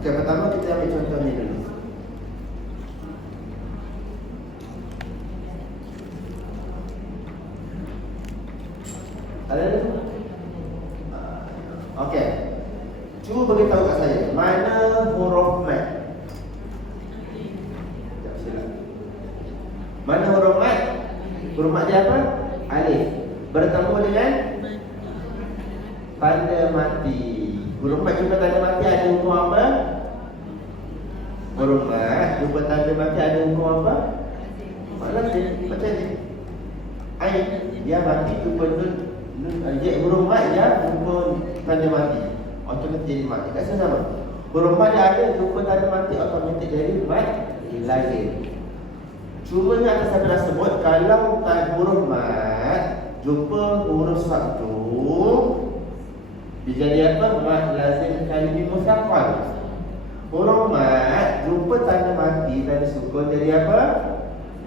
Okey, pertama kita ambil contoh ni dulu. Ada? Okey. Cuba beritahu kat saya, mana huruf mat? Sekejap, silap. Mana huruf mat? Huruf mat dia apa? Alif. Bertemu dengan tanda mati. Huruf mat jumpa tanda mati ada hukum apa? Huruf mat jumpa tanda mati ada hukum apa? Lazim. Macam ni. Ain dia mati jumpa nun. Huruf mat dia jumpa tanda mati, otomatik jadi mat. Kat sana sama. Huruf mat dia ada jumpa tanda mati, otomatik jadi mat lazim. Cuma yang atas saya sebut, kalau huruf mat jumpa huruf sabtu, dia jadi apa? Mat lazim kalimi musaqqal. Huruf mat jumpa tanda mati, tanda sukun, jadi apa?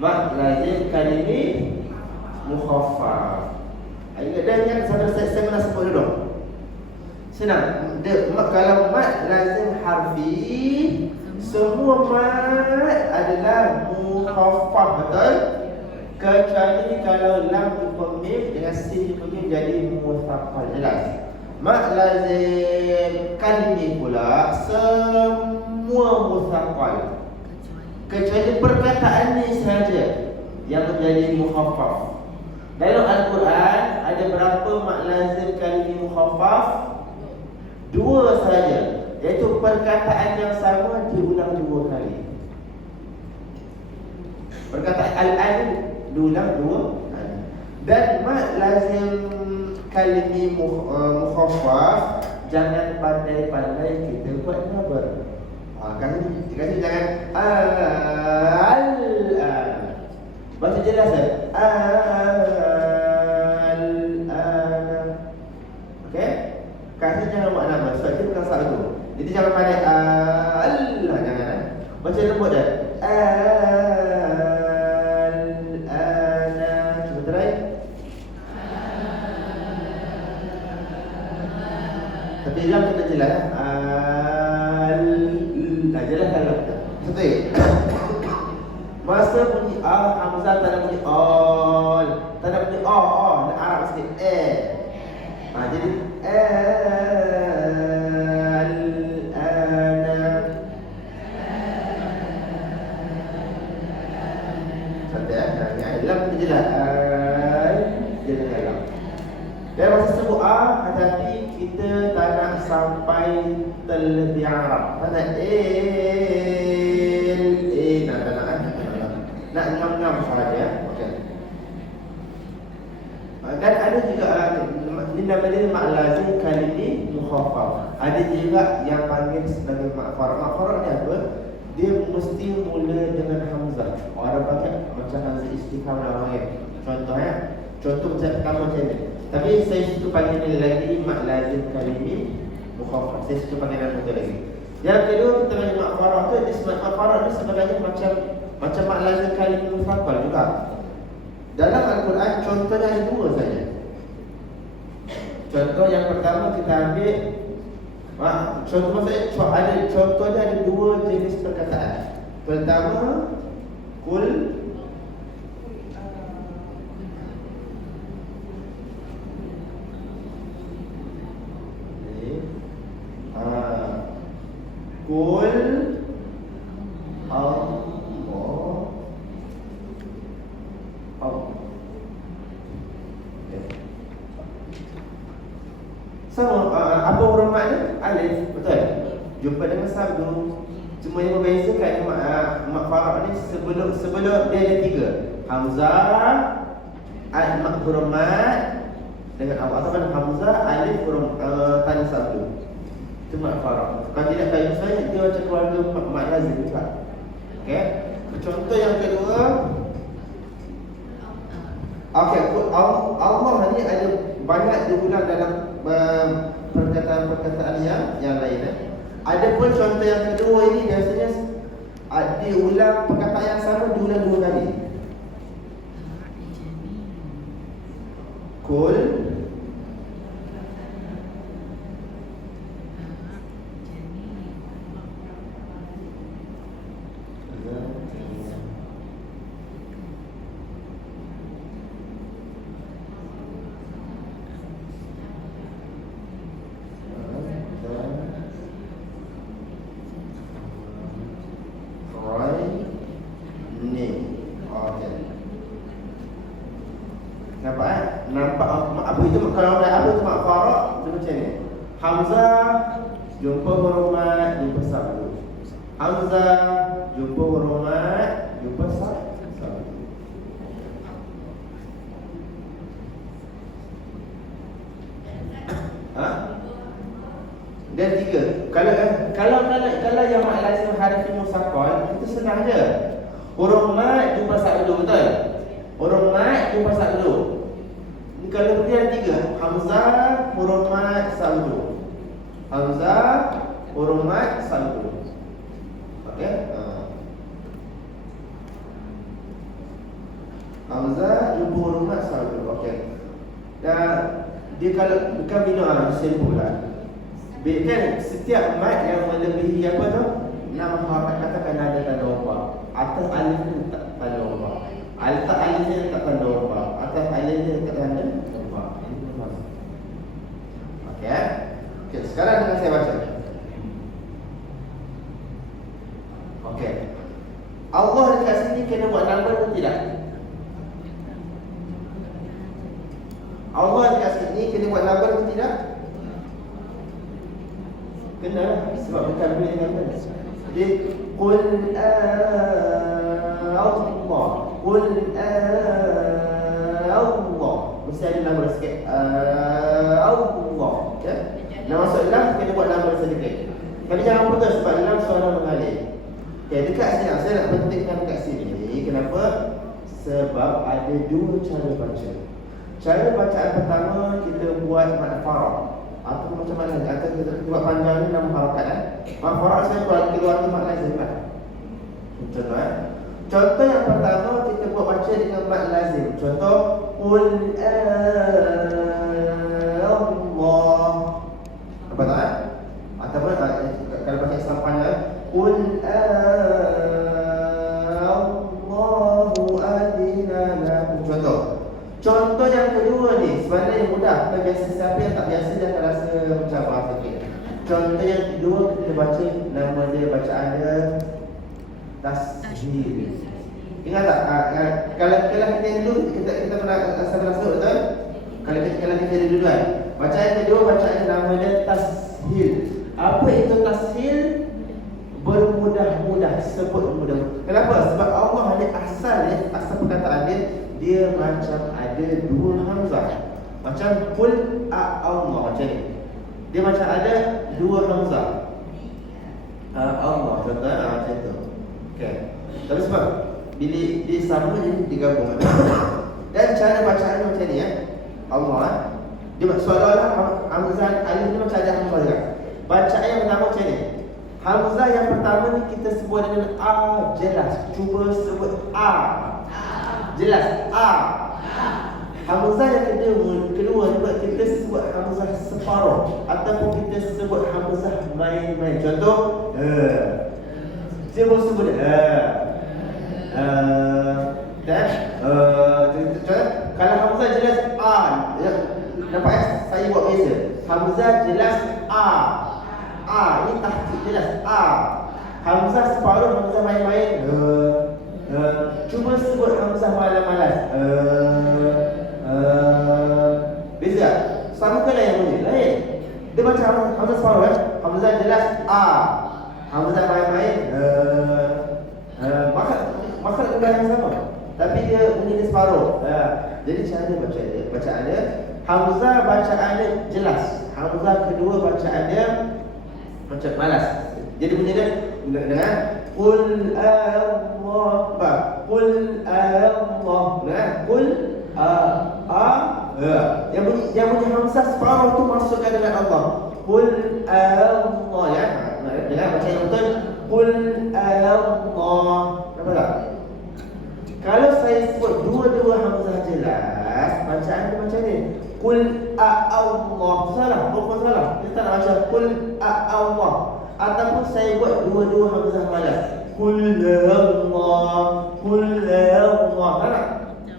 Mat lazim kalimi mukhaffaf. Dan yang saya pernah sebut dulu. Senang. Kalau mat lazim harfi, semua mat adalah mukhaffaf, betul? Kecuali kalau lam jumpa mim dengan sin jumpa mim jadi muthaqqal, jelas. Mat lazim kalimi pula semua muthaqqal, kecuali perkataan ni saja yang menjadi mukhaffaf. Dalam Al-Quran ada berapa mat lazim kalimi mukhaffaf? 2 saja, iaitu perkataan yang sama diulang 2 kali. Perkataan al-an diulang 2 kali. Dan mat lazim kalimi mukhaffaf jangan pandai-pandai kita buat nabar. Kan jangan al-an. Baca jelas kan? Al-ana. Okey? Kasih jangan buat nama, sebab dia bukan satu. Jadi jangan pandai Allah, jangan. Baca lembut dah. Al-ana. Cuba try. Tapi lam kena jelas. Al-ana. Jelas kalau betul. Masa bunyi A, hamzah tanda bunyi ol, tanda bunyi o, nak Arab sikit jadi al-ana. Santai lam kena jelas. Dia dengan lam. Dan masa sebut A, hati-hati kita tak nak sampai terlebih Arab. Tak nak nak ngam-ngam sahaja. Okey. Dan ada juga ini namanya mak lazim kalimi mukhaffaf. Ada juga yang panggil sebagai mak faraq. Mak faraq ni apa? Dia mesti mula dengan hamzah. Orang pakai macam hamzah istifham dan lain. Contoh macam pertama macam ni. Tapi saya situ panggil lagi mak lazim kalimi mukhaffaf. Saya situ panggil nama lagi. Yang kedua kita panggil mak faraq tu, dia mak faraq ni sebenarnya macam mak lazim kalimi mukhaffaf juga. Dalam Al-Quran contohnya ada 2 saja. Contoh yang pertama kita ambil contohnya ada 2 jenis perkataan. Pertama, kul kul sama apa huruf mat ni? Alif, betul? Jumpa dengan sabdu. Cuma yang membezakan mak faraq ni sebelum dia ada 3. Hamzah, mak huruf mat dengan ataupun hamzah, alif, huruf tanda sabdu. Itu mak faraq. Kalau tidak kayak misalnya dia macam keluarga mak lazim juga. Okey. Contoh yang kedua, okey, Allah ni ada banyak diulang dalam perkataan-perkataan yang lain. Ada pun contoh yang kedua ini biasanya diulang perkataan yang sama diulang 2 kali. Kul Hamzah jumpa huruf mat, jumpa sabdu. Hamzah jumpa huruf mat, jumpa sabdu. Ha? Dan tiga. Kalau yang mat lazim harfi musaqqal itu senang je. Huruf mat jumpa sabdu, betul? Huruf mat jumpa sabdu. Kalau dia tiga, hamzah, huruf mat, sabdu. Hamzah, huruf mat, sabdu. Okey? Hamzah jumpa huruf mat, sabdu. Okey. Dan dia kalau bukan bina simpulan. Kan setiap mat yang melebihi apa tu? Nama harakat katakan ada tanda wafa. Atas alif ni tak tanda wafa. Atas alif ni tak tanda wafa. Atas alif ni tak tanda wafa. Okey. Okey, sekarang dengan saya baca. Okey. Allah dekat sini kena buat number atau tidak? Allah dekat sini kena buat number atau tidak? Kena lah, sebab bukan duit dengan mana. Jadi Qul Allah, Qul Allah. Mesti ada number sikit. Allah. Okay? Nak masuk lam, kena buat number sedikit. Tapi jangan putus sebab lam suara mengalir. Okay, dekat sini, saya nak pentingkan dekat sini. Kenapa? Sebab ada dua cara baca. Cara bacaan pertama, kita buat mad farah. Atau macam mana? Atau kita buat panjang ni nama harakat kan? Mad farah saya buat keluar tu mad lazim kan? Contoh Contoh yang pertama, kita buat baca dengan mad lazim. Contoh Qul Allah. Apa tak kan? Ataupun kalau baca Islam panjang Qul Allahu adina lakum. Contoh yang kedua ni sebenarnya mudah. Tapi biasa siapa yang tak biasa dia akan rasa macam sikit. Contoh yang kedua kita baca nama dia, bacaan dia tashil. Ingat tak? Kalau kita dulu kita pernah rasa betul? Kalau kita dulu kan. Bacaan yang kedua bacaan nama dia tashil. Apa itu tashil? Bermudah-mudah, sebut mudah. Kenapa? Sebab Allah ada asal perkataan dia macam ada dua hamzah. Macam Qul Allah macam ni. Dia macam ada dua hamzah. Allah contohnya macam tu. Okey. Tapi sebab bila dia sama jadi digabung. Dan cara bacaan macam ni ya. Allah dia seolah-olah hamzah alif ni macam ada hamzah juga. Bacaan yang pertama macam ni. Hamzah yang pertama ni kita sebut dengan A jelas. Cuba sebut A. Jelas A. Hamzah yang kedua kita sebut hamzah separuh ataupun kita sebut hamzah main-main. Contoh cuba sebut dan kalau hamzah jelas A ya, nampak saya buat beza. Hamzah jelas A. Ini tahqiq jelas A. Hamzah separuh, hamzah main-main cuba sebut hamzah malas-malas beza. Sama ke yang bunyi lain. Dia macam hamzah separuh kan. Hamzah jelas A. Hamzah main-main Maka yang sama. Tapi dia bunyi dia separuh. Jadi cara bacaan dia hamzah bacaan dia jelas. Hamzah kedua bacaan dia macam malas. Jadi bunyi dia dengan Qul Allah. Qul Allah. Nah, Qul yang bunyi hamzah separuh tu masukkan dengan Allah. Qul Allah ya. Dengan baca yang betul Qul Allah. Nampak tak? Kalau saya sebut dua-dua hamzah jelas, bacaan dia macam ni. Qul Allah. Salah, bukan salah. Kita tak nak baca Qul Allah. Ataupun saya buat dua-dua hamzah malas. Qul Allah. Qul Allah. Tak?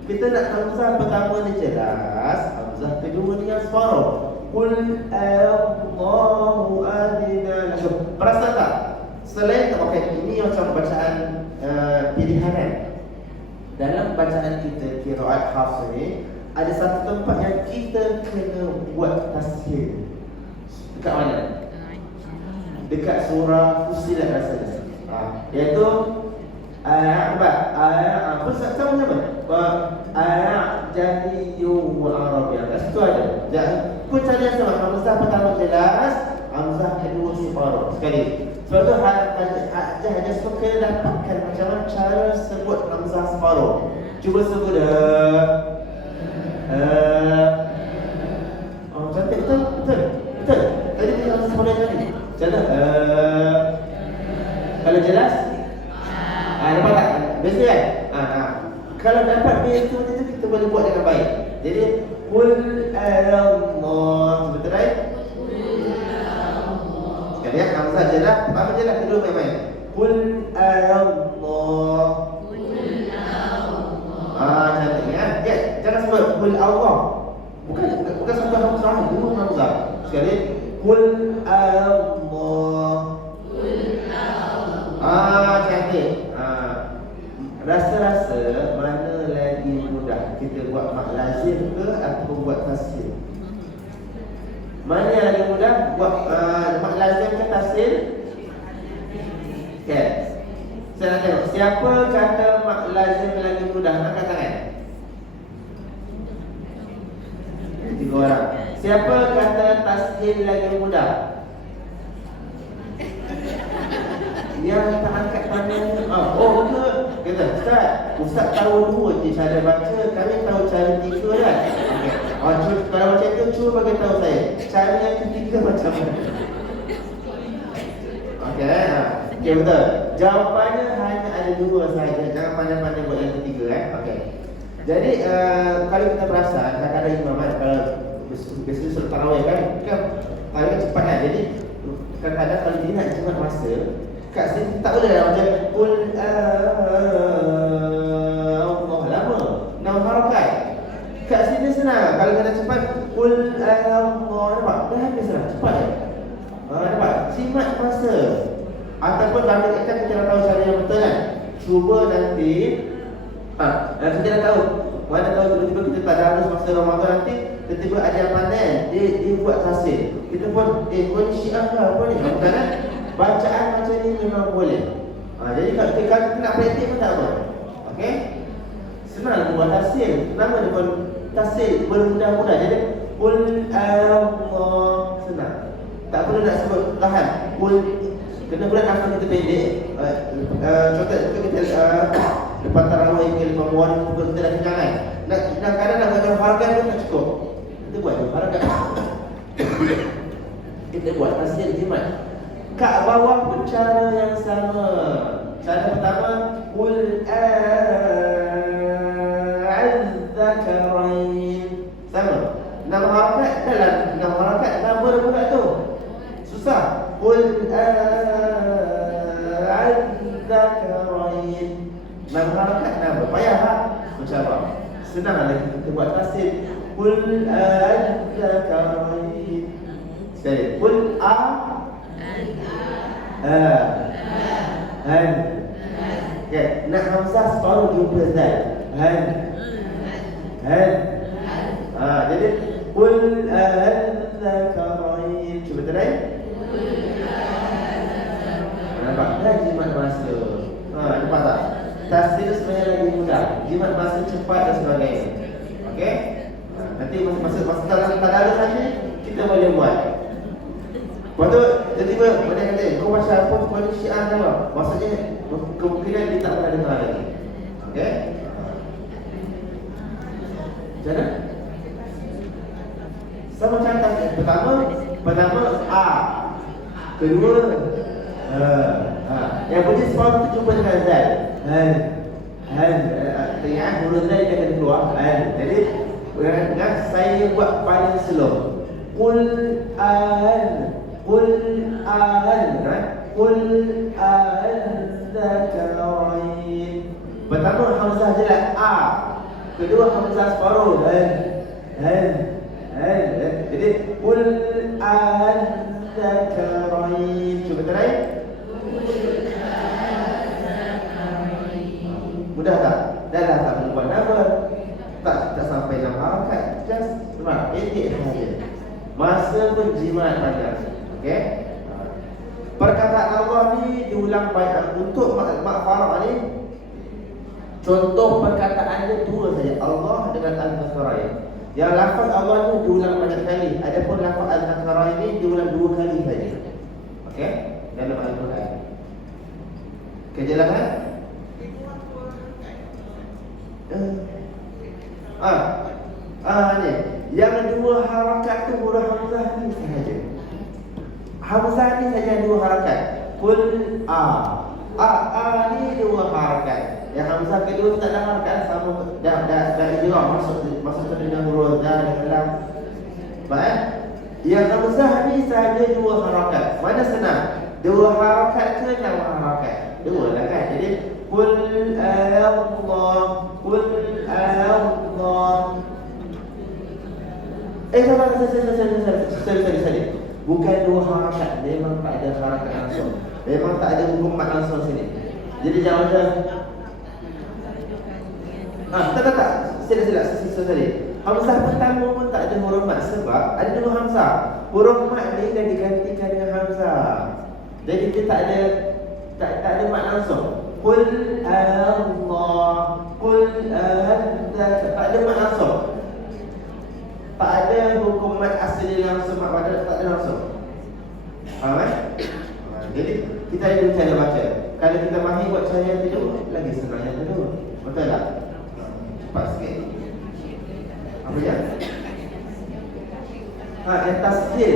Kita nak hamzah pertama ni jelas, hamzah kedua ni yang separuh. Qul Allahu adina. Perasan tak? Selain okey, ini macam bacaan pilihan kan. Dalam bacaan kita qiraat Hafs ni ada satu tempat yang kita kena buat tashil. Dekat mana? Dekat surah Fussilat rasanya. Iaitu apa sama apa? Jahiliyyu wa Arabiyyah. Kat situ ada. Pun cara yang sama. Hamzah pertama jelas, hamzah kedua separuh. Sekali. Sebab tu hanya suka dapatkan macam mana cara sebut hamzah separuh. Cuba sebut cantik betul. Tadi kita hamzah separuh tadi. Macam kalau jelas dapat tak? Biasa kan? Kalau dapat biasa macam tu kita boleh buat dengan baik. Jadi Qul Allah. Betul tak? Sekali ya, hamzah jelas. Pertama jelas, kedua main-main. Qul Allah. Cantik ya. Jangan sebut Qul Allah. Bukan satu hamzah, dua hamzah. Sekali Qul Allah. Cantik. Rasa-rasa mana lagi mudah, kita buat mak lazim ke atau buat tasir? Mana yang lagi mudah, buat mak lazim ke tasir? Okay. Saya nak tengok siapa kata mak lazim lagi mudah. Angkat tangan. 3 orang. Siapa kata tasir lagi mudah? Yang tak angkat tangan. Kata Ustaz tahu 2 je cara baca, kami tahu cara 3 kan. Okey. Kalau macam tu cuba bagi tahu saya cara yang ketiga macam mana. Okey, betul. Jawapannya hanya ada 2 sahaja. Jangan pandai-pandai buat yang ketiga Okey. Jadi kalau kita perasan kadang-kadang imam kalau biasanya surat tarawih kan paling cepat kan. Jadi kadang-kadang kalau dia nak cepat masa kat sini tak boleh macam Qul Allah lama 6 harakat. Kat sini senang. Kalau kena cepat Qul Allah, nampak? Dah habis lah, cepat je. Nampak? Simat masa. Ataupun dalam kita dah tahu cara yang betul kan. Cuba nanti kita dah tahu. Mana tahu tiba-tiba kita tak ada harus masa Ramadan nanti tiba-tiba ada yang pandai dia buat tasir. Kita pun kau ni syiah ke apa ni? Bukan kan? Bacaan macam ni memang boleh. Jadi kalau kita nak praktik pun tak apa. Okey? Senang buat tasir. Nama dia pun tasir bermudah-mudah. Jadi Qul Allah senang. Tak perlu nak sebut tahan. Qul kena buat nafas kita pendek. Contoh kita lepas tarawih ke lepas muarim kita dah kenyang kan. Nak kadang nak buat harakat pun tak cukup. Kita buat harakat. Kita buat tasir jimat. Kat bawah pun cara yang sama. Cara pertama Qul a'adzakarain. Sama. 6 harakat dalam 6 harakat nama dia buka tu. Susah. Qul a'adzakarain. 6 harakat nama. Payah tak? Macam apa? Senang lagi kita buat tasir. Qul a'adzakarain. Sekali. Qul Okay. Nak hamzah separuh jumpa zal. Jadi Qul a'adzakarain. Cuba try. Nampak tak jimat masa? Nampak tak? Tasir sebenarnya lagi mudah. Jimat masa cepat dan sebagainya. Okey? Nanti masa tadarus nanti kita boleh buat. Lepas tu, tiba-tiba mana kata, kau baca apa, kau ni syiah ke apa? Maksudnya, kemungkinan dia tak pernah dengar lagi. Okey? Macam mana? Sama macam Pertama A. Kedua yang bunyi separuh tu jumpa dengan zal. Tengah huruf zal dia akan keluar. Jadi, saya buat paling slow. Qul a'adzakarain. Pertama hamzah jelas A. Kedua hamzah separuh Jadi Qul a'adzakarain. Cuba try. Mudah tak? Dah tak perlu buat apa. Tak sampai 6 harakat. Just pendek saja. Masa penjimat panjang. Okey. Perkataan Allah ni diulang banyak. Untuk mak faraq ni, contoh perkataan dia dua saja, Allah dengan Al-Nakarain. Yang lafaz Allah ni diulang banyak kali. Adapun lafaz Al-Nakarain ni diulang 2 kali saja. Okey? Dalam Al-Quran. Kejelangan? Ni. Yang 2 harakat tu huruf Hamzah ni sahaja. Hamzah ni saja 2 harakat. Qul ni 2 harakat. Yang Hamzah kedua tak ada harakat, sama dah ijrah masuk ke dengan huruf za dan lam. Baik. Yang Hamzah ni saja 2 harakat. Mana senang? 2 harakat ke 6 harakat? 2 lah kan. Jadi qul Allah, qul Allah. Sorry. Bukan 2 harakat. Memang tak ada harakat langsung. Memang tak ada hukum mat langsung sini. Jadi jangan macam tak. Sila tadi. Hamzah pertama pun tak ada huruf mat sebab ada 2 hamzah. Huruf mat ni dah digantikan dengan hamzah. Jadi dia tak ada mat langsung. Qul Allah, qul tak ada mat langsung. Tak ada hukum mat asli langsung, mat pada tak ada langsung. Faham kan? Jadi kita ada cara baca. Kalau kita mahir buat cara yang kedua, lagi senang yang kedua. Betul tak? Cepat sikit. Apa ya? Yang tashil.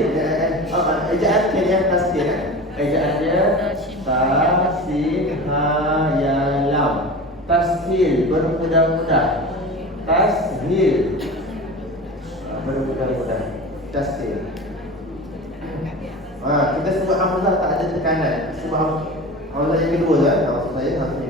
Ejaan dia yang tashil kan? Ejaan dia tashil ya lam. Tashil bermudah-mudah. Tashil bermudah-mudah. Tashil. Kita sebut hamzah tak ada tekanan. Sebab hamzah yang kedua kan? Maksud saya hamzah